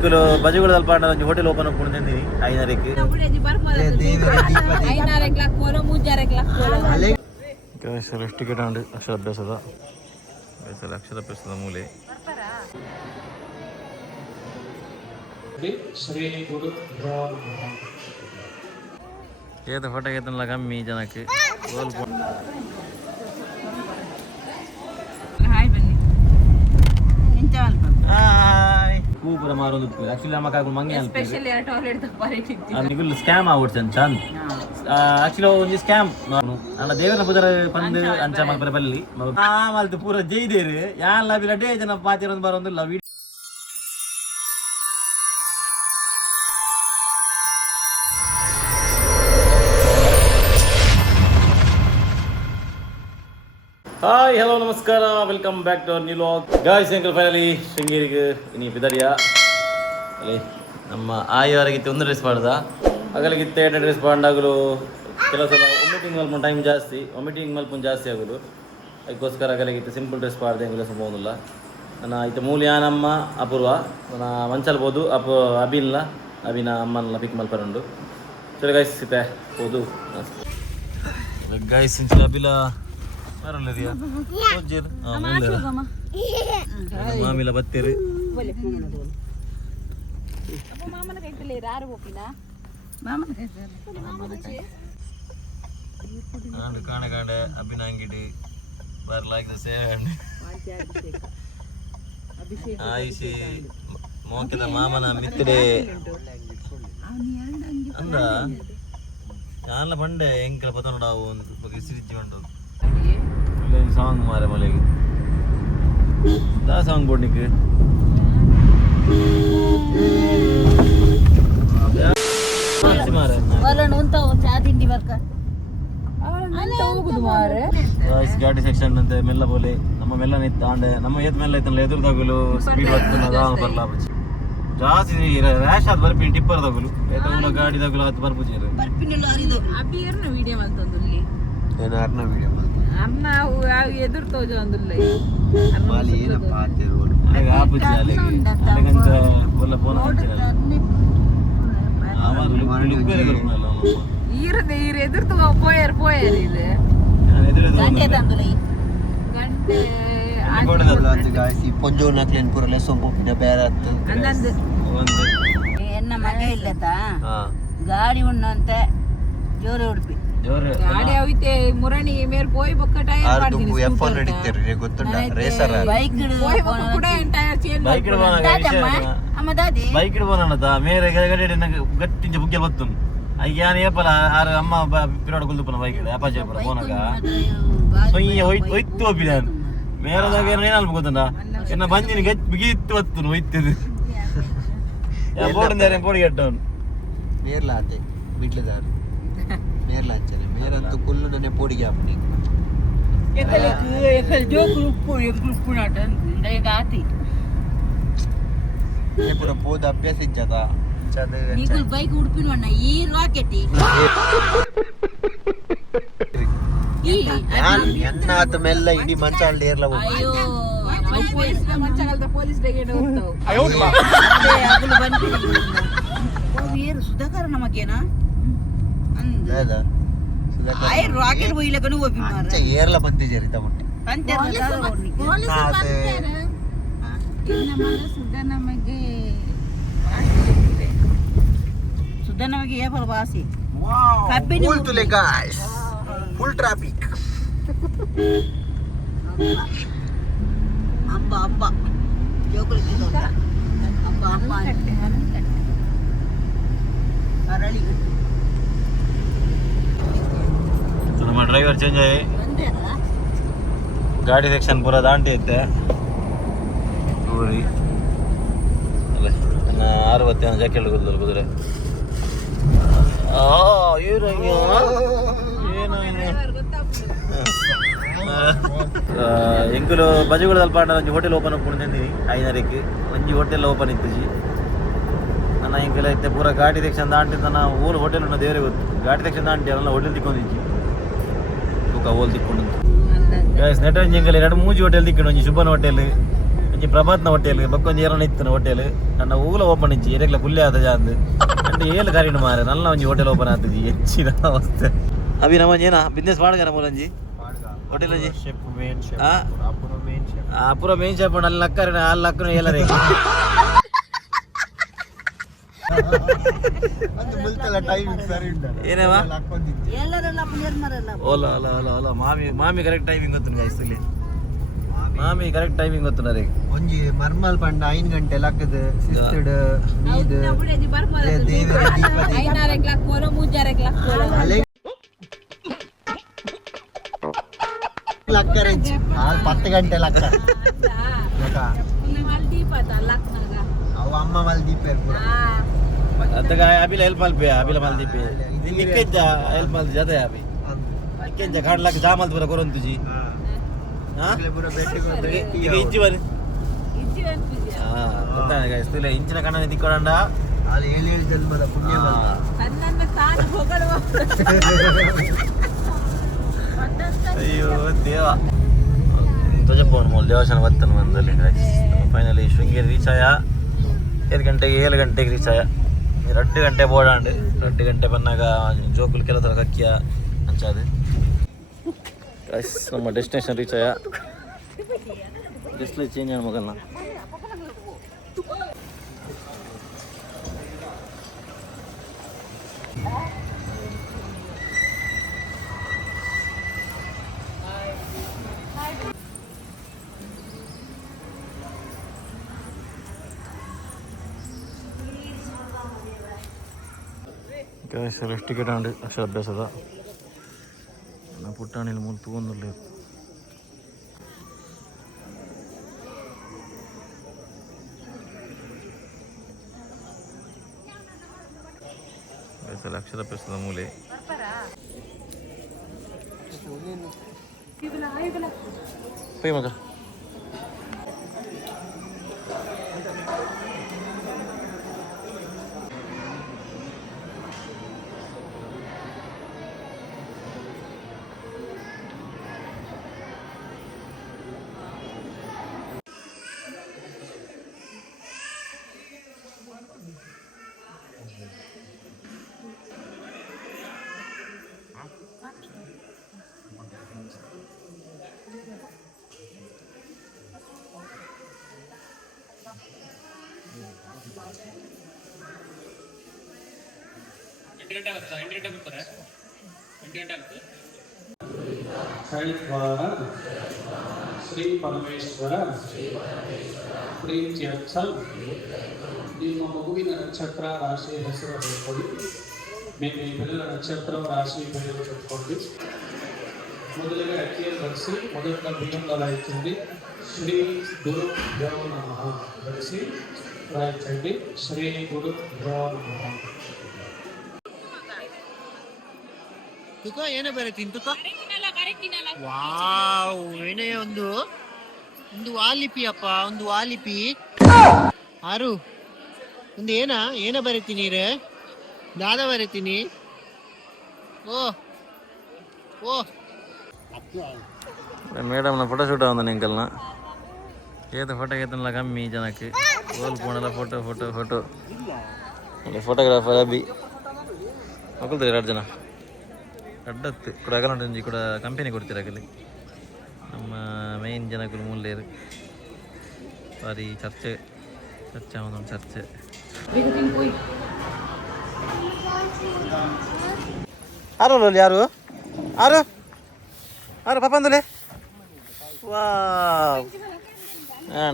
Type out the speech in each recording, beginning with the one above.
ಎಂಕುಲು ಬಜೆಗಳು ಸ್ವಲ್ಪ ಒಂದು ಹೋಟೆಲ್ ಓಪನ್ ಮಾಡ್ಕೊಂಡಿದ್ದೀನಿ 5:30ಕ್ಕೆ. ಎಷ್ಟು ಟಿಕೆಟ್ ಉಂಟು ಅಕ್ಷರಾಭ್ಯಾಸದ ಮೂಲೆ ಫೋಟೋ ಕೇತನಲ್ಲ ಕಮ್ಮಿ ಜನಕ್ಕೆ ಪೂಪುರ ಮಾರೋದು ಆಕ್ಚುಲಿ ನಮ್ಮ ಕಾಗು ಮಂಗೆ ನಿಗುಲ್ ಸ್ಕ್ಯಾಮ್ ಆಗ್ಬಿಡ್ತು ಚಂದ ಆಕ್ಚುಲಿ ಒಂದು ಸ್ಕ್ಯಾಮ್ ಅಣ್ಣ ದೇವರ ಪೂಜಾರ ಬಂದು ಅಂಚ ಮಲ್ಪರ ಬಲ್ಲಿ ಮಲ್ತು ಪೂರ ಜೈದೇರು ಯಾನ್ ಲಾಬಿಲ್ಲ ಡೇ ಜನ ಪಾತಿರೋದು ಬರೋದಿಲ್ಲ ವಿಡಿಯೋ. ಹಾಯ್ ಹಲೋ ನಮಸ್ಕಾರ welcome back to our new vlog guys. ಎಂಕಲ್ ಫೈನಲಿ ಶೃಂಗೇರಿಗೆ ನೀ ಬಿದರಿಯಾ ಅಲ್ಲಿ ನಮ್ಮ ಆಯವರೆಗಿತ್ತು ಒಂದು ಡ್ರೆಸ್ ಮಾಡ್ದ ಆಗಲಿಗಿತ್ತೆ 2 ಡ್ರೆಸ್ ಮಾಡಾಗಲು ಕೆಲವು ಸಲ ವಾಮಿಟಿಂಗ್ ಮಲ್ಪ ಟೈಮ್ ಜಾಸ್ತಿ ವಾಮಿಟಿಂಗ್ ಮಲ್ಪ ಜಾಸ್ತಿ ಆಗೋದು ಅದಕ್ಕೋಸ್ಕರ ಆಗಲಿಗಿತ್ತು ಸಿಂಪಲ್ ಡ್ರೆಸ್ ಮಾಡ್ದೆ ಎಂಗಿಲ್ಲ ಸಂಭವನಿಲ್ಲ ನನ್ನ ಆಯ್ತು ಮೂಲ್ಯ ನಮ್ಮ ಅಪೂರ್ವ ನನ್ನ ಮಂಚಲ್ಬೋದು ಅಭಿನ ಅಮ್ಮನ ಪಿಕ್ ಮಲ್ಪರುಂಡು ಸರಿ ಗಾಯ್ಸ್ ಸಿತ್ತೆ ಹೋದು ಗಾಯ್ಸ್ ಇಂಚಲ ಅಭಿಲ ಮಾಮಿಲ ಬತ್ತೇರು ಕಾಣೆ ಕಾಣೆ ಅಭಿನ ಅಂಗಿಡಿ ಬರ್ಲಾಗ್ದ ಸೇವೆ ಆಯಿಸಿ ಮೋಕೆದ ಮಾಮನ ಮಿತ್ತಡೆ ಅಂದ ಯಾನ್ಲ ಪಂಡೆ ಎಂಕಲ ಪತನೋಡಾವು ಒಂದು ಬಗ್ಗೆ ಸಿರಿಜಿ ಉಂಟು ಸಾಂಗ್ ಮಾರೆ ಮಲೆಗೆ ದಾ ಸಾಂಗ್ ಬೋಡ್ನಿಕ್ಕೆ ಗಾಡಿ ಸೆಕ್ಷನ್ ಅಂತ ಮೆಲ್ಲ ಬೋಲೆ ನಮ್ಮ ಮೆಲ್ಲ ನಿಂತ ಆಂಡೆ ನಮ್ಮ ಏತ್ ಮೆಲ್ಲ ಐತಲ್ಲ ಎದುರು ತಗಲು ಸ್ಪೀಡ್ ಬರ್ಲ ಜಾಸ್ತಿ ರ್ಯಾಶ್ ಆದ ಬರ್ಪಿ ಟಿಪ್ಪರ್ ತಗಲು ಗಾಡಿ ತಗಲು ಹತ್ತು ಬರ್ಪುಜಿ ಅನ್ನ ಎದುರು ತೋಜ ಒಂದಿಲ್ಲ ಈರದೆ ಈರ ಎದುರು ತಗೋ ಪೋಯರ್ ಇದು ಎನ್ನ ಮಗ ಇಲ್ಲದ ಗಾಡಿ ಉಣ್ಣಂತೆ ಜೋರು ಉಡುಪಿ ಗಾಡಿ ಹೋಯ್ತೆ ಮುರಣಿ ಮೇರ್ ಪೋಯ್ ಬೊಕ್ಕ ಟೈರ್ ಬೈಕ್ ಇಡ್ಬೋನದ ಮೇರೆ ಗಟ್ಟಿಂಚ ಬುಗ್ಗೆ ಬತ್ತು ಈಗ ಯಾನ್ ಏಪಲ ಆರು ಅಮ್ಮ ಪಿರಾಡ ಕುಲ್ದುಪನ ಬೈಕ್ ಅಪ್ಪಾಜಿ ಅಪ್ಪನ ಫೋನಾಗ ಸೊಯ್ಯ ಒಯ್ತು ಒಪ್ಪಿ ನಾನು ಮೇರದಾಗ ಏನಾಲ್ಬೇಕು ಗೊತ್ತಂಡ ಎನ್ನ ಬಂದಿನಿ ಬಿಗಿತ್ತು ಬತ್ತು ಒಯ್ತದು ಬೋಡಿಂದಾರೆ ಬೋಡಿ ಕೆಟ್ಟವನು ಮೇರ್ಲಾತೆ ಬಿಟ್ಲದಾರು ಮೇರ್ಲಾಂಚನೆ ಮೇರಂತೂ ಕುಲ್ಲು ನನ್ನೆ ಪೋಡಿಗೆ ಆಪನಿ ಪೂರ ಪೋದ ಅಭ್ಯಾಸ ಇಜ್ಜದ ನೀಗುಲ್ ಬೈಕ್ ಉಡುಪಿನವಣ್ಣ ಈ ರಾಕೆಟ್ ಎನ್ನಾತ ಮೆಲ್ಲ ಇಡೀ ಮಂಚಾಲ್ ಏರ್ಲ ಅಯ್ಯೋ ಪೊಲೀಸ್ ಬ್ರಿಗೇಡ್ ಹೋಗ್ತಾವ ಏರು ಸುಧಾಕರ ನಮಗೇನಾ ರಾಕೆಟ್ ಒಯ್ಲಕನು ಒಬ್ಬಿ ಮಾರ ಏರ್ಲ ಬಂತಿಜರಿ ತಮಟ್ಟಿ ಸುಧಾ ನಮಗೆ ಏಪಲ ವಾಸಿ ಫುಲ್ ಟುಲೆ ಗಾಯ್ಸ್ ಫುಲ್ ಟ್ರಾಫಿಕ್ ಅಂಬ ಅಂಬ ಜೋಕುಲಿ ಅಂಬ ಅಂಬ ಅರಳಿ ನಮ್ಮ ಡ್ರೈವರ್ ಚೇಂಜ್ ಆಗಿ ಗಾಡಿ ಸೆಕ್ಷನ್ ಪೂರ ದಾಂಟಿ ಐತೆ ನೋಡಿ ಅಲ್ಲ 60 ಜಾಕೆಟ್ ಕುದುರೆ ಎಂಕುಲು ಬಜೆಗಳು ಸ್ವಲ್ಪ ಒಂದು ಹೋಟೆಲ್ ಓಪನ್ ಮಾಡ್ಕೊಂಡಿದ್ದೀನಿ 5:30ಕ್ಕೆ ಒಂಜಿ ಹೋಟೆಲ್ ಓಪನ್ ಇತ್ತು ನನ್ನ ಎಂಕಲ ಐತೆ ಪೂರ ಗಾಡಿ ಸೆಕ್ಷನ್ ದಾಂಟಿ ನನ್ನ ಊರು ಹೋಟೆಲ್ ಉಂಟು ದೇವರೇ ಗೊತ್ತು ಗಾಡಿ ಸೆಕ್ಷನ್ ದಾಂಟಿ ಅಲ್ಲ ಹೋಟೆಲ್ ತಿಕ್ಕೊಂಡಿದ್ದಿ ತೂಕ ಹೋಲ್ ತಿಕ್ಕೊಂಡು ನೆಟ್ ಎಂಕಲ್ 2-3 ಹೋಟೆಲ್ ತಿಕ್ಕೊಂಡು ಒಂಜಿ ಶುಭನ್ ಹೋಟೆಲ್ ಒಂಜಿ ಪ್ರಭಾತ್ನ ಹೋಟೆಲ್ ಬಕ್ಕೊಂಜಿ ಏರಣ ಇತ್ತಿನ ಹೋಟೆಲ್ ನನ್ನ ಊಲ ಓಪನ್ ಇಜ್ಜಿ ಎರೆಗ್ಲ ಕುಲ್ಲೆ ಆದ ಜಾಂದ್ ಅಂಡ್ ಏಳು ಕಾರಿನ ಮಾರೆ ನಲ್ಲ ಒಂಜಿ ಹೋಟೆಲ್ ಓಪನ್ ಆತಜಿ ಹೆಚ್ಚಿನ ಅವಸ್ಥೆ ಅಭಿ ನಮ್ಮ ಏನ ಬಿಸ್ನೆಸ್ ಮಾಡಗಾರ ಮೂಲಂಜಿ ಹೋಟೆಲ್ ಅಂಜಿ ಅಪೂರ್ವ ಮೇನ್ ಶಾಪ್ ಅಲ್ಲಿ ಲಕ್ಕರಿನ ಅಲ್ಲಿ ಲಕ್ಕನ ಎಲ್ಲರೇ ಏನೇವ ಓಲ ಅಲ್ಲ ಅಲ್ಲ ಅಲ್ಲ ಮಾಮಿ ಕರೆಕ್ಟ್ ಟೈಮಿಂಗ್ ಗೊತ್ತು ಗೈಸ್ ಇಲ್ಲಿ ಮಾಮಿ ಕರೆಕ್ಟ್ ಟೈಮಿಂಗ್ ಗೊತ್ತು ನನಗೆ ಒಂಜಿ ಮರ್ಮಲ್ ಪಂಡ 5 ಗಂಟೆ ಲಕ್ಕದ ಸಿಸ್ಟಡ್ ನೀದ್ ದೇವರ ದೀಪ ಲಕ್ಕರೆ 10 ಗಂಟೆ ಲಕ್ಕ ಅವು ಅಮ್ಮ ಮಲ್ದೀಪ ಅತ್ತಗ ಅಬಿಲ ಹೆಲ್ಪ್ ಮಲ್ಪೆ ಅಬಿಲ ಮಲ್ದೀಪೆ ನಿಕ್ಕೆಂಜ ಹೆಲ್ಪ್ ಮಲ್ದಿ ಜತೆ ಅಬಿ ನಿಕ್ಕೆಂಜ ಕಾಡ್ಲಕ್ ಜಾಮಲ್ ಪೂರ ಕೊರಂತುಜಿ ಈಗ ಇಂಚಿ ಬನ್ನಿ ಗೊತ್ತಾನೆ ಗೈಸ್ ತುಲೆ ಇಂಚಿನ ಕಣ್ಣನೆ ತಿಕ್ಕೊಡಂಡ ಅಲ್ಲಿ 7 ಜನ್ಮದ ಪುಣ್ಯ ಅಯ್ಯೋ ದೇವ ಧ್ವಜಪವನ್ ಮೂಲ ದೇವಸ್ಥಾನ ಬತ್ತನ ಬಂದಲ್ಲಿ ಗೈಸ್ ಫೈನಲಿ ಶೃಂಗೇರಿ ರೀಚ್ ಆಯ 7 ಗಂಟೆಗೆ ರೀಚ್ ಆಯ 2 ಗಂಟೆ ಬೋಡಾಂಡು 2 ಗಂಟೆ ಬಂದಾಗ ಜೋಕುಲು ಕೆಲವು ಥರ ಕಕ್ಕಿಯ ಅಂಚಾದು ಗೈಸ್ ನಮ್ಮ ಡೆಸ್ಟಿನೇಷನ್ ರೀಚ್ ಆಯ ಡಿಸ್ಪ್ಲೇ ಚೇಂಜ್ ಆದ ಮಗನ ಗೈಸ್ ಎಷ್ಟು ಟಿಕೆಟ್ ಆಂಡು ಅಕ್ಷರಾಭ್ಯಾಸದ ನಾ ಪುಟ್ಟಾಣಿಲಿ ಮೂಲ ತಗೊಂಡಿಲ್ಲ ಗೈಸ್ ಅಲ್ಲಿ ಅಕ್ಷರಾಭ್ಯಾಸದ ಮೂಲೆ ಪೈ ಮಗ ಶ್ರೀ ಪರಮೇಶ್ವರ ಪ್ರೀತ್ಯರ್ಥ ನಿಮ್ಮ ಮಗುವಿನ ನಕ್ಷತ್ರ ರಾಶಿ ಹೆಸರು ಹೇಳ್ಕೊಳ್ಳಿ ನಿಮ್ಮ ಬೆಲ್ಲರ ನಕ್ಷತ್ರ ರಾಶಿ ಬೆಳೆದು ಕಟ್ಕೊಂಡು ಮೊದಲಿಗೆ ಅಕ್ಕಿಯನ್ನು ಬರೆಸಿ ಮೊದಲ ಬಿಲ್ಲಂಗ ರಾಯಿತಂಡಿ ಶ್ರೀ ಗುರು ಭ್ಯೋ ನಮಃ ಬರೆಸಿ ರಾಯಿತಂಡಿ ಶ್ರೀ ಗುರು ಭ್ಯೋ ನಮಃ ತುಕ ಏನೇ ಬರೀತೀನಿ ತುಕ ವಾವ್ ಏನೇ ಒಂದು ವಾಲಿಪಿ ಅಪ್ಪ ಒಂದು ವಾಲಿಪಿ ಆರು ಒಂದು ಏನ ಬರೀತೀನಿ ರೇ ದಾದ ಬರೀತೀನಿ ಓ ಮೇಡಮ್ನ ಫೋಟೋ ಶೂಟ್ ಆದ ನಿಂಕಲ್ನ ಏತ ಫೋಟೋ ಏತನಲ್ಲ ಕಮ್ಮಿ ಜನಕ್ಕೆ ಗೋಲ್ ಪೋಣಲ್ಲ ಫೋಟೋ ಫೋಟೋಗ್ರಾಫರ್ ಅಭಿ ಮಕ್ಕಳ್ತಾರೆ 2 ಜನ ಅಡ್ಡತ್ತು ಕೂಡ ಅಗಲಂಟು ಕೂಡ ಕಂಪನಿ ಕೊಡ್ತಿರಾಗಲಿ ನಮ್ಮ ಮೇನ್ ಜನಗಳು ಮೂಲೇರು ಬಾರಿ ಚರ್ಚೆ ಒಂದೊಂದು ಚರ್ಚೆ ಯಾರು ಪಾಪ ಅಂದಲೇ ವಾ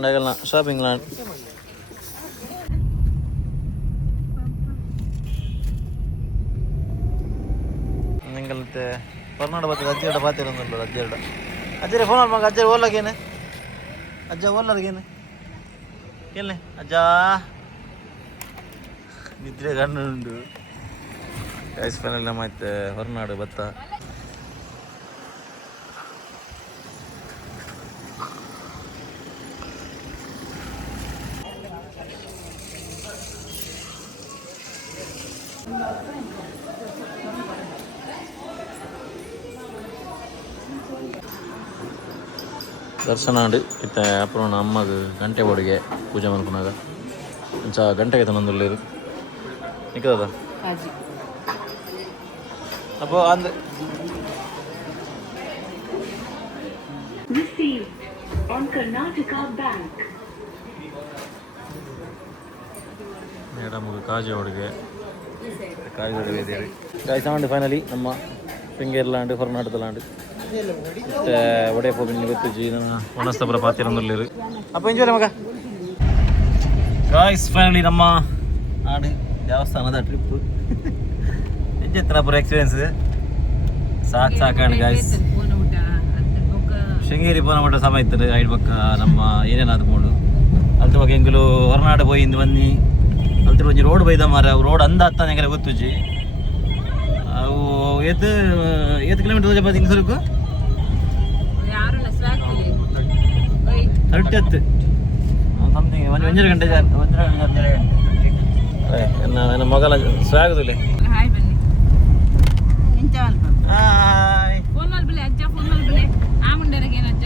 ಆಗಲ್ಲ ಶಾಪಿಂಗ್ ಲಾಂಡ್ ನಿಂಗಲತ್ತೆ ಹೊರನಾಡು ಬರ್ತದೆ ಅಜ್ಜಿ ಬಾತಿರೊಂದು ಅಜ್ಜರೇ ಫೋನ್ ಮಗ ಅಜ್ಜ ಓಲಾಗೇನೆ ಅಜ್ಜ ಓಲಾರ್ಗೇನೆ ಕೇಳನೆ ಅಜ್ಜ ನಿದ್ರೆ ಗಂಡು ಗೈಸ್ ಫೈನಲ್ ಮತ್ತೆ ಹೊರನಾಡು ಭತ್ತ ದರ್ಶನ ಆಡಿ ಇತ್ತ ಅಪ್ಪನ ಅಮ್ಮಗೆ ಗಂಟೆ ಒಳಗೆ ಪೂಜೆ ಮಾಡ್ಕೊಂಡಾಗ ಇಂಚ ಗಂಟೆಗೆ ತಂದೊಂದುಳ್ಳೇರು ನಿಕ್ಕದ ಅಪ್ಪ ಅಂದ್ ಮೇಡಮ್ಗೆ ಕಾಜಿ ಒಳಗೆ ಕಾಯಿ ಒಳಗೆ ಕಾಯಿ ಸಾಂಡು ಫೈನಲಿ ನಮ್ಮ ಶೃಂಗೇರಿಲಾಂಡು ಹೊರನಾಟದಲ್ಲಾಂಡು ಮತ್ತೆ ಒಡೆ ಹೋಗಿ ಗೊತ್ತಿಜ್ಜಿ ವನಸ್ತಪುರ ಪಾತಿರೊಂದುಳ್ಳೇರು ಅಪ್ಪ ಎಂಜಾಯ್ ಮಗ ಗಾಯ್ಸ್ ಫೈನಲಿ ನಮ್ಮ ನಾಡು ದೇವಸ್ಥಾನದ ಟ್ರಿಪ್ ಎಂಜೆತ್ತನ ಪೂರ ಎಕ್ಸ್ಪೀರಿಯನ್ಸ್ ಸಾಕಾಂಡು ಗಾಯ್ಸ್ ಶೃಂಗೇರಿ ಪೋನ ಮಟ್ಟ ಸಮಯ ಇತ್ತು ಐದು ಪಕ್ಕ ನಮ್ಮ ಏನೇನಾದ್ರು ಕೊಂಡು ಅಲ್ತ ಬಗ್ಗೆ ಎಂಕಲು ಹೊರನಾಡು ಪೋಯಿಂದ ಬನ್ನಿ ಅಲ್ತ ಒಂಜಿ ರೋಡ್ ಬೈದ ಮಾರ ಅವು ರೋಡ್ ಅಂದ ಹತ್ತಾನೆ ಎಂಗಲ ಗೊತ್ತುಜ್ಜಿ ಅವು ಏತ್ ಕಿಲೋಮೀಟರ್ ಹೋದ ಬದಿ ಸ್ವಲ್ಪ 30 ಸಮಥಿಂಗ್ ಒಂದರ ಗಂಟೆ ನನ್ನ ಮಗಲ ಸ್ವಾಗತಲೆ ಹಾಯ್ ಬನ್ನಿ ಹಾಯ್ ಫೋನ್ ಮಲ್ಬಲೆ ಅಜ್ಜ ಫೋನ್ ಮಲ್ಬಲೆ ಆ ಮುಂಡರಿಗೆ ಏನು ಅಜ್ಜ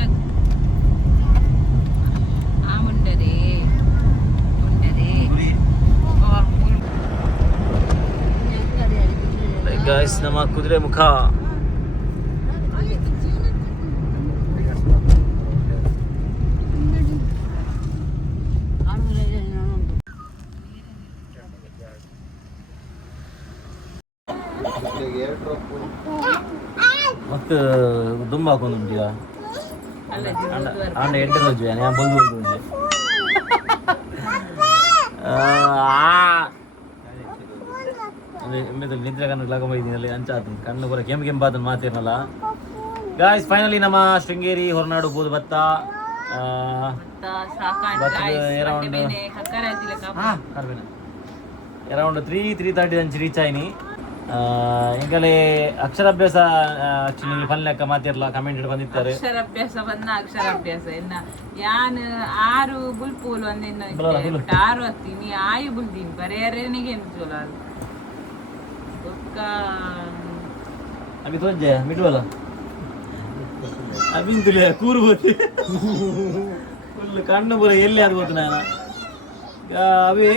ಆ ಮುಂಡರೆ ಗಾಯ್ಸ್ ನಮ್ಮ ಕುದುರೆ ಮುಖ ಮತ್ತೆ ದುಂಬ ಹಾಕೊಂಡುಂಟಿಯಾ ಆಂಡ ಎಂಟು ರೋಜು ನಾನು ಬಂದು ಉಂಟು ನಿದ್ರೆ ಕಣ್ಣು ಬೈದಿನಲ್ಲಿ ಅಂಚಾತು ಕಣ್ಣು ಪೂರ ಕೆಂಪಾದನ್ನು ಮಾತಿರನಲ್ಲ ಗಾಯ್ಸ್ ಫೈನಲಿ ನಮ್ಮ ಶೃಂಗೇರಿ ಹೊರನಾಡು ಬೋದು ಬತ್ತ ಅರೌಂಡ್ 3:30 ಅಂಚಿ ರೀಚ್ ಆಯ್ನಿ ಎಂಕಲೆ ಅಕ್ಷರಾಭ್ಯಾಸ ಆಕ್ಚುಲಿ ಫನ್ ಲೆಕ್ಕ ಮಾತಿರಲ್ಲ ಕಮೆಂಟ್ ಬಂದಿದ್ದಾರೆ ಅಕ್ಷರಾಭ್ಯಾಸ ಎನ್ನ ಯಾನ್ ಆರು ಬುಲ್ಪೂಲ್ ಒಂದಿನ ಆರು ಹತ್ತೀನಿ ಆಯು ಬುಲ್ದೀನಿ ಬರೆಯರೇನಿಗೆ ಎಂತೋಲ ಅಭಿ ತೋಜ್ಜೆ ಮಿಡುವಲ್ಲ ಅಭಿಂತುಲೆ ಕೂರು ಹೋತಿ ಫುಲ್ ಕಣ್ಣು ಬರ ಎಲ್ಲಿ ಅದು ಗೊತ್ತು ನಾನು ಅವಿ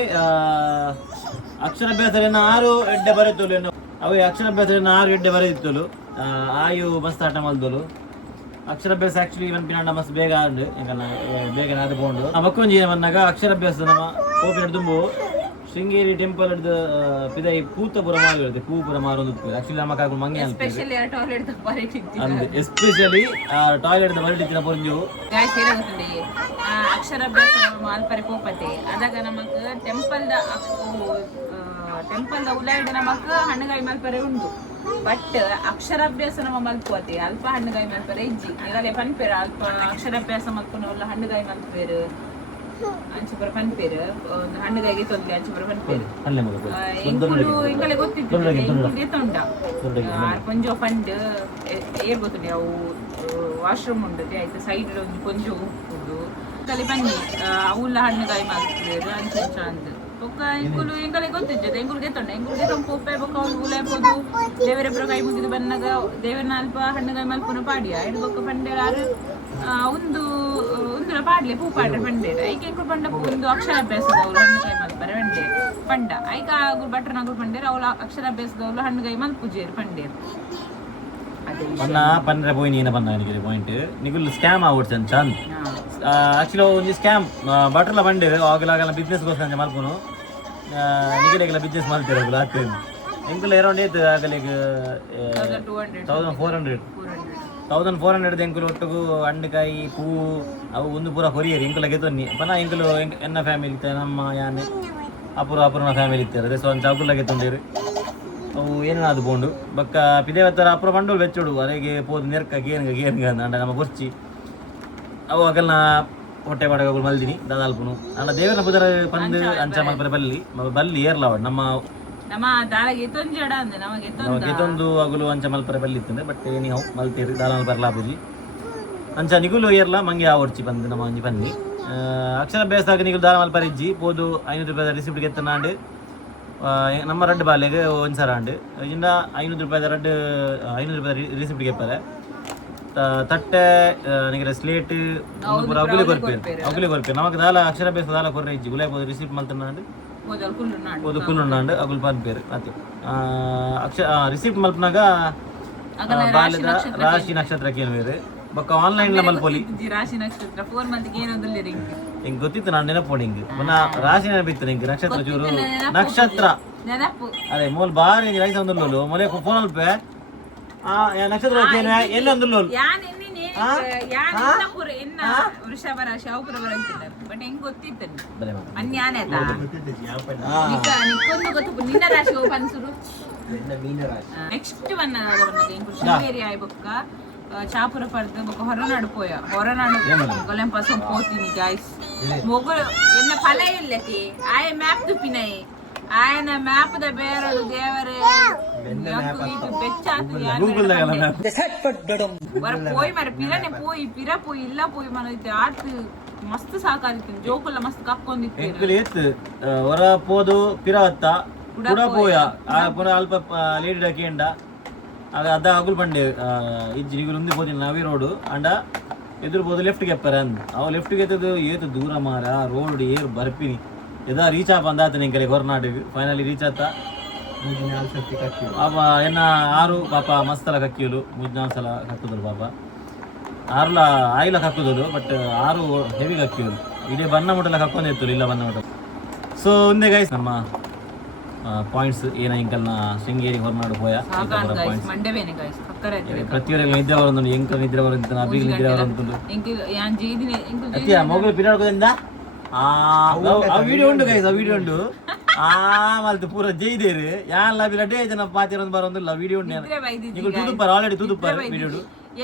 ಅಕ್ಷರಾಭ್ಯಾಸ 6 ಎಡ್ಡೆ ಬರೆತೋಲು ಅವು ಅಕ್ಷರಾಭ್ಯಾಸ 6 ಎಡ್ಡೆ ಬರೆದಿತ್ತಲು ಆಯು ಮಸ್ತ್ ಆಟ ಮಲ್ದೋಲು ಅಕ್ಷರಾಭ್ಯಾಸ ಆಕ್ಚುಲಿ ಇವನ್ ಪಿನಾಂಡ ಮಸ್ತ್ ಬೇಗ ಆಂಡು ಬೇಗ ಅದು ಬೋಂಡು ಆ ಮಕ್ಕೊಂಜಿ ಬಂದಾಗ ಅಕ್ಷರಾಭ್ಯಾಸ ನಮ್ಮ ಹೋಗಿ ತುಂಬು ಶೃಂಗೇರಿ ಟೆಂಪಲ್ ಹಿಡಿದು ಪಿದೈ ಪೂತಪುರ ಮಾರು ಪೂಪುರ ಮಾರೊಂದು ಆಕ್ಚುಲಿ ನಮ್ಮ ಕಾಕು ಮಂಗೆ ಅಂತ ಎಸ್ಪೆಷಲಿ ಟಾಯ್ಲೆಟ್ ಬರಲಿಕ್ಕಿನ ಪೊಂಜು ಅಕ್ಷರಾಭ್ಯಾಸ ಮಾಲ್ಪರಿ ಪೋಪತೆ ಅದಾಗ ನಮಕ್ ಟೆಂಪಲ್ ಉಲಾಯಿಡ ನಮಕ್ ಹಣ್ಣುಗಾಯಿ ಮಲ್ಪರೆ ಉಂಟು ಬಟ್ ಅಕ್ಷರಾಭ್ಯಾಸ ನಮ್ಮ ಮಲ್ಪೋತೆ ಅಲ್ಪ ಹಣ್ಣುಗಾಯಿ ಮಲ್ಪರೆ ಇಜ್ಜಿ ಈಗಲೇ ಪನ್ಪೇರ ಅಲ್ಪ ಅಕ್ಷರಾಭ್ಯಾಸ ಮಲ್ಪನವಲ್ಲ ಹಣ್ಣುಗಾಯಿ ಮಲ್ಪೇರು ಅಂಚುಪುರ ಪನ್ಪೇರು ಒಂದು ಹಣ್ಣುಗಾಯಿಗೆ ತೊಂದ್ರೆ ಅಂಚುಪುರ ಪನ್ಪೇರು ಇಂಕುಲು ಇಂಕಲೆ ಗೊತ್ತಿತ್ತು ಇಂಕುಲ್ಗೆ ತೊಂಡ ಕೊಂಚ ಫಂಡ್ ಏರ್ ಗೊತ್ತುಂಡೆ ಅವು ವಾಶ್ರೂಮ್ ಉಂಟದೆ ಆಯ್ತು ಸೈಡ್ ಒಂದು ಕೊಂಚ ಉಂಟು ಕಲಿ ಬನ್ನಿ ಅವುಲ್ಲ ಹಣ್ಣುಗಾಯಿ ಮಲ್ಪೇರು ಅಂಚ ಅಂತ ಒಕ್ಕ ಇಂಕುಲು ಇಂಕಲೆ ಗೊತ್ತಿದ್ದದೆ ಇಂಕುಲ್ಗೆ ತೊಂಡ ಇಂಕುಲ್ಗೆ ತೊಂದು ಪೋಪೆ ಬೊಕ್ಕ ಅವ್ರು ಉಲೇಬೋದು ದೇವರೊಬ್ಬರ ಕೈ ಮುಗಿದು ಬಂದಾಗ ದೇವರನ್ನ ಅಲ್ಪ ಹಣ್ಣುಗಾಯಿ ಮಲ್ಪನ ಪಾಡಿಯ ಹಿಡ್ಬೊಕ್ಕ ಪಂಡೇರಾರು ಒಂದು ಪಾಡ್ಲೆ ಪೂ ಪಾಡ್ರೆ ಪಂಡೇರ ಐಕೆ ಇಂಕುಲು ಪಂಡ ಒಂದು ಅಕ್ಷರಾಭ್ಯಾಸದವ್ರು ಹಣ್ಣುಗಾಯಿ ಮಲ್ಪರೆ ಪಂಡೆ ಪಂಡ ಐಕ ಆಗುರು ಭಟ್ರನಾಗುರು ಪಂಡೇರು ಅವಳು ಅಕ್ಷರಾಭ್ಯಾಸದವ್ರು ಹಣ್ಣುಗಾಯಿ ಮಲ್ಪುಜೇರು ಪಂಡೇರು ಪನ್ನ ಪಂಡ್ರೆ ಪೋಯಿ ನೀನ ಪನ್ನ ನಿಮಗೆ ಪಾಯಿಂಟ್ ನಿಗುಲ್ ಸ್ಕ್ಯಾಮ್ ಆಗ್ಬಿಡ್ತು ಚಂದ ಆಕ್ಚುಲಿ ಒಂದು ಸ್ಕ್ಯಾಮ್ ಬಟ್ರಲ್ಲ ಬಂಡೇರು ಆಗಲಾಗಲ್ಲ ಬಿಸ್ನೆಸ್ಗೋಸ್ಕರ ಮಲ್ಪನು ನಿಗಲೆಗೆಲ್ಲ ಬಿಸ್ನೆಸ್ ಮಾಡ್ತಾರೆ ಆಗ್ತದೆ ಎಂಕುಲ್ಲ ಅರೌಂಡ್ ಏತ್ ಆಗಲಿಗೆ 1400 ಎಂಕುಲು ಒಟ್ಟಿಗೂ ಹಣ್ಣುಕಾಯಿ ಪೂ ಅವು ಒಂದು ಪೂರ ಹೊರಿಯರಿ ಎಂಕುಲ ಗೆತ್ತೊನ್ನಿ ಪನ ಎಂಕುಲು ಎನ್ನ ಫ್ಯಾಮಿಲಿ ಇತ್ತು ನಮ್ಮ ಯಾನೆ ಅಪೂರ್ವನ ಫ್ಯಾಮಿಲಿ ಇತ್ತಾರೆ ಅದೇ ಸೊ ಒಂದು ಅಪುರ್ಲ ಗೆತ್ತೊಂಡೇರು ಅವು ಏನಾದ್ರು ಬೋಂಡು ಬಕ್ಕ ಪಿದೇವತ್ತರ ಅಪುರ ಬಂಡೋಳು ಬೆಚ್ಚೋಡು ಅರೆಗೆ ಪೋದು ನೆರ್ಕ ಗೇನ್ಗ ಅಂಡ ನಮ್ಮ ಬರ್ಚಿ ಅವು ಆಗಲ್ನ ಹೊಟ್ಟೆ ಪಾಡಗಳು ಮಲ್ದಿನಿ ದಾದಾಲ್ಪುನು ಅಂಡ ದೇವರ ಪುದರ ಪಂದು ಅಂಚ ಮಲ್ಪರೆ ಬಲ್ಲಿ ಏರ್ಲ ನಮ್ಮ ಗೆತ್ತೊಂದು ಅಗುಲು ಅಂಚ ಮಲ್ಪರೆ ಬಲ್ಲಿ ಇತ್ತಂದೆ ಬಟ್ ಏನಿ ಹವು ಮಲ್ತೇರಿ ದಾಲ್ ಬರ್ಲಾಪುಜಿ ಅಂಚ ನಿಗುಲು ಏರ್ಲ ಮಂಗೆ ಆವಡ್ಚಿ ಬಂದು ನಮ್ಮ ಒಂಜಿ ಬನ್ನಿ ಅಕ್ಷರಾಭ್ಯಾಸ ನಿಗುಲು ದಾಲ ಮಲ್ಪರೆ ಇಜ್ಜಿ ಪೋದು 500 ರೂಪಾಯಿ ರಿಸಿಪ್ಟ್ ಗೆತ್ತನಾಂಡು ನಮ್ಮ ರಡ್ಡು ಬಾಲೆಗೆ ಒಂದು ಸರ ಅಂಡು ಇಂದ 500 ರೂಪಾಯಿ ರಿಸಿಪ್ಟ್ ಗೆಪ್ಪರೆ ತಟ್ಟೆ ನಿಮಗೆ ಸ್ಲೇಟ್ ಪೂರ ಅಗುಲಿ ಕೊರ್ಪೇರು ನಮಗೆ ದಾಲ ಅಕ್ಷರಾಭ್ಯಾಸ ದಾಲ ಕೊರ್ರೆ ಇಜ್ಜಿ ಗುಲಾಬ್ ರಿಸೀಪ್ಟ್ ಮಲ್ತನಾಂಡು ಓದು ಕುಲ್ಲುಂಡಾಂಡು ಅಗುಲ್ ಪನ್ಪೇರು ಅತ್ತೆ ರಿಸೀಪ್ಟ್ ಮಲ್ಪನಾಗ ಬಾಲ್ಯದ ರಾಶಿ ನಕ್ಷತ್ರಕ್ಕೆ ಏನು ಬೇರೆ ಬೊಕ್ಕ ಆನ್ಲೈನ್ ಮಲ್ಪೊಲಿ ರಾಶಿ ನಕ್ಷತ್ರ 4 ಮಂತ್ಗೆ ಏನಂದ್ರೆ ಹಿಂಗೆ ಗೊತ್ತಿತ್ತು ನಾನು ನೆನಪೋಡಿ ಹಿಂಗೆ ಪುನಃ ರಾಶಿ ನೆನಪಿತ್ತು ನಿಂಗೆ ನಕ್ಷತ್ರ ಚೂರು ನಕ್ಷತ್ರ ನೆನಪು ಅದೇ ಮೂಲ ಬಾರಿ ರೈಸ್ ಒಂದುಲ್ಲೋಲು ಮೊಲೆ ಫೋನ್ ಅಲ್ಪೆ ನಕ್ಷತ್ರ ಎಲ್ಲ ಒಂದುಲ್ಲೋಲು ವೃಷಭ ರಾಶಿ ಅವುಪುರ ಬರಂತಿದ್ದಾರೆ ಬಟ್ ಹೆಂಗ್ ಗೊತ್ತಿತ್ತು ಅನ್ಯಾನೆ ನಿನ್ನ ರಾಶಿ ಪನ್ಸುರು ನೆಕ್ಸ್ಟ್ ಒನ್ ಶೃಂಗೇರಿ ಆಯ್ ಬೊಕ್ಕ ಚಾಪುರ ಪರ್ದು ಬೊಕ್ಕ ಹೊರನಾಡು ಪೋಯ ಹೊರನಾಡು ಗೊಲೆಂಪ ಸೊಂಪೋತೀನಿ ಗಾಯ್ಸ್ ಮೊಗಲು ಎನ್ನ ಫಲ ಇಲ್ಲತಿ ಆಯ ಮ್ಯಾಪ್ ತುಪ್ಪಿನೈ ఆయన మ్యాప్ ద బేరడు దేవరే ఇది బెచ్చాతు వర పోయి మరి పిరనే పోయి పిర పోయి ಇಲ್ಲ పోయి మన ಇದು ಆಟ್ ಮಸ್ತ್ ಸಾಕಾದಿತ್ತು ಜೋಕುಲ್ಲ ಮಸ್ತ್ ಕಕ್ಕೊಂದಿತ್ತು ಎಂಕಲಿ ಎತ್ ಹೊರ ಪೋದು ಪಿರವತ್ತ ಕೂಡ ಪೋಯ ಪುರ ಅಲ್ಪ ಲೇಡಿ ಡಕಿಂಡ ಆಗ ಅದ ಅಗುಲ್ ಬಂಡೆ ಇಜ್ಜಿ ನಿಗುಲು ಉಂದಿ ಪೋದಿನ ನವಿ ರೋಡು ಅಂಡ ಎದುರು ಪೋದು ಲೆಫ್ಟ್ ಗೆಪ್ಪರ ಅಂದ್ ಅವ ಲೆಫ್ಟ್ ಗೆತ್ತದು ಏತು ದೂರ ಮಾರ ರೋಡ್ ಏರು ಬರ್ಪಿನಿ ಯದಾ ರೀಚ್ ಬಂದಾತ ನಿಂಗೆ ಹೊರನಾಡಿಗೆ ಫೈನಲಿ ರೀಚ್ ಆತ ಪಾಪ ಎನ್ನ 6 ಪಾಪ ಮಸ್ತಲ ಕಕ್ಕಿಯಲು 3-4 ಸಲ ಕಕ್ಕುದಲು ಪಾಪ 6 ಆಯಿಲ ಕಕ್ಕುದಲು ಬಟ್ 6 ಹೆವಿ ಕಕ್ಕಿಯಲು ಇಡೀ ಬಣ್ಣ ಮುಟ್ಟೆಲ್ಲ ಕಕ್ಕೊಂದಿತ್ತು ಇಲ್ಲ ಬಣ್ಣ ಮುಟ್ಟ ಸೊ ಒಂದೇ ಗೈಸ್ ನಮ್ಮ ಪಾಯಿಂಟ್ಸ್ ಏನ ಇಂಕಲ್ನ ಶೃಂಗೇರಿ ಹೊರನಾಡು ಹೋಯ ಪ್ರತಿಯೊಬ್ಬರಿಗೆ ನಿದ್ರೆ ಬರೋದು ಎಂಕಲ್ ನಿದ್ರೆ ಬರೋದು ಅಭಿಗೆ ನಿದ್ರೆ ಬರೋದು ಅತ್ಯ ಮೊಬೈಲ್ ಪಿರಾಡ್ಕೋದ್ರಿಂದ ಆ ವಿಡಿಯೋ ಉಂಟು ಗೈಸ್ ಆ ವಿಡಿಯೋ ಉಂಟು ಮಲ್ತು ಪೂರ ಜೈದೇರು ಯಾನ್ ಲಡ್ಡೇ ಜನ ಪಾತಿರ ಬರೋದಿಲ್ಲ ವಿಡಿಯೋ ಉಂಟು ತೂದುಪ್ಪಾರ ಆಲ್ರೆಡಿ ತೂದುಪ್ಪಾರ ವಿಡಿಯೋ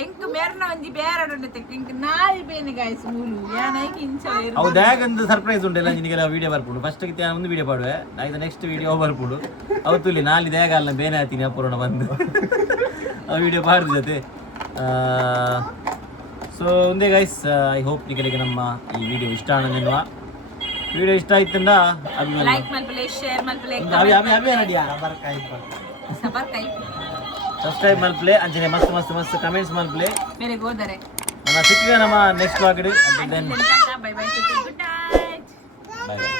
ಎಂಕ್ ಮೇರ್ನ ಒಂಜಿ ಬೇರಡು ಎಂಕ್ ನಾಯಿ ಬೇನೆ ಗಾಯ್ಸ್ ಮೂಲು ಯಾನೈಕ್ ಇಂಚ ಅವು ಡ್ಯಾಗಂದು ಸರ್ಪ್ರೈಸ್ ಉಂಟೆಲ್ಲ ನಿನಗೆಲ್ಲ ವಿಡಿಯೋ ಬರ್ಪುಡು ಫಸ್ಟ್ ಗೆ ಒಂದು ವಿಡಿಯೋ ಪಾಡುವೆ ಆಯ್ತು ನೆಕ್ಸ್ಟ್ ವಿಡಿಯೋ ಬರ್ಪುಡು ಅವತ್ತುಲಿ ನಾಲಿ ಡ್ಯಾಗ ಅಲ್ಲ ಬೇನೆ ಆತೀನಿ ಅಪೂರ್ಣ ಬಂದು ಆ ವಿಡಿಯೋ ಪಾಡ್ದು ಜೊತೆ ಸೊ ಒಂದೇ ಗೈಸ್ ಐ ಹೋಪ್ ನಿಮಗೆ ನಮ್ಮ ಈ ವಿಡಿಯೋ ಇಷ್ಟ ಆನಂದಿರುವ ವಿಡಿಯೋ ಇಷ್ಟ ಆಯ್ತಂದ ಲೈಕ್ ಮಲ್ಪಲೆ ಶೇರ್ ಮಲ್ಪಲೆ ಸಬ್ಸ್ಕ್ರೈಬ್ ಮಲ್ಪಲೆ ಅಂಚನೆ ಮಸ್ತ್ ಮಸ್ತ್ ಮಸ್ತ್ ಕಮೆಂಟ್ಸ್ ಮಲ್ಪಲೆ ಮೇರೆ ಗೋದರೆ ನಮ್ಮ ಸಿಕ್ಕಿದೆ ನಮ್ಮ ನೆಕ್ಸ್ಟ್ ವಾಗಡೆ bye bye good night bye by